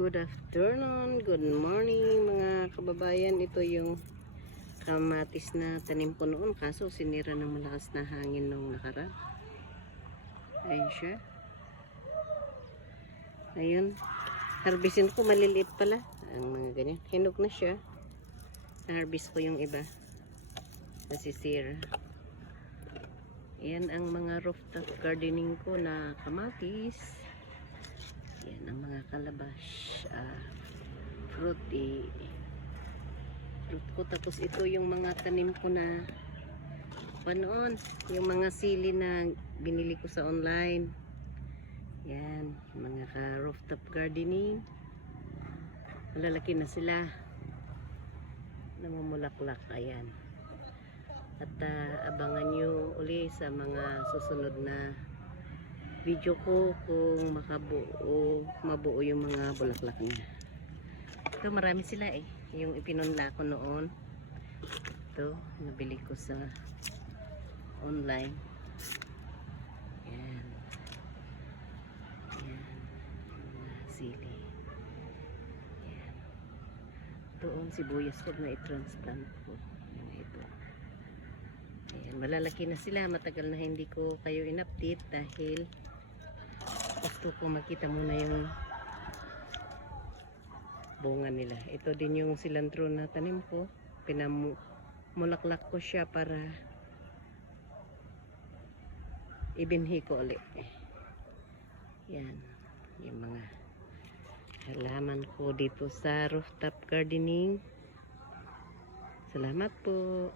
Good afternoon, good morning mga kababayan. Ito yung kamatis na tanim ko noon, kaso sinira ng malakas na hangin nung nakaraan. Ayun siya. Ayun. Harvestin ko, maliliit pala. Ang mga ganyan. Hinog na siya. Na-harvest ko yung iba. Nasisira. Ayan ang mga rooftop gardening ko na kamatis. Yan ang mga calabash, fruit ko. Tapos ito yung mga tanim ko na panoon, yung mga sili na binili ko sa online. Yan, mga rooftop gardening. Malalaki na sila, namumulaklak. Ayan. At abangan nyo uli sa mga susunod na video ko kung mabuo yung mga bulaklak niya. Ito marami sila yung ipinunla ko noon. Ito nabili ko sa online. Yan. Yan. Mga sili. Yan. Doon sibuyas ko na i-transplant ko. Yan ito. Ayan, malalaki na sila. Matagal na hindi ko kayo in-update dahil gusto ko makita muna yung bunga nila. Ito din yung cilantro na tanim ko. Pinamulaklak ko siya para ibinhi ko ulit. Yan. Yung mga halaman ko dito sa rooftop gardening. Salamat po.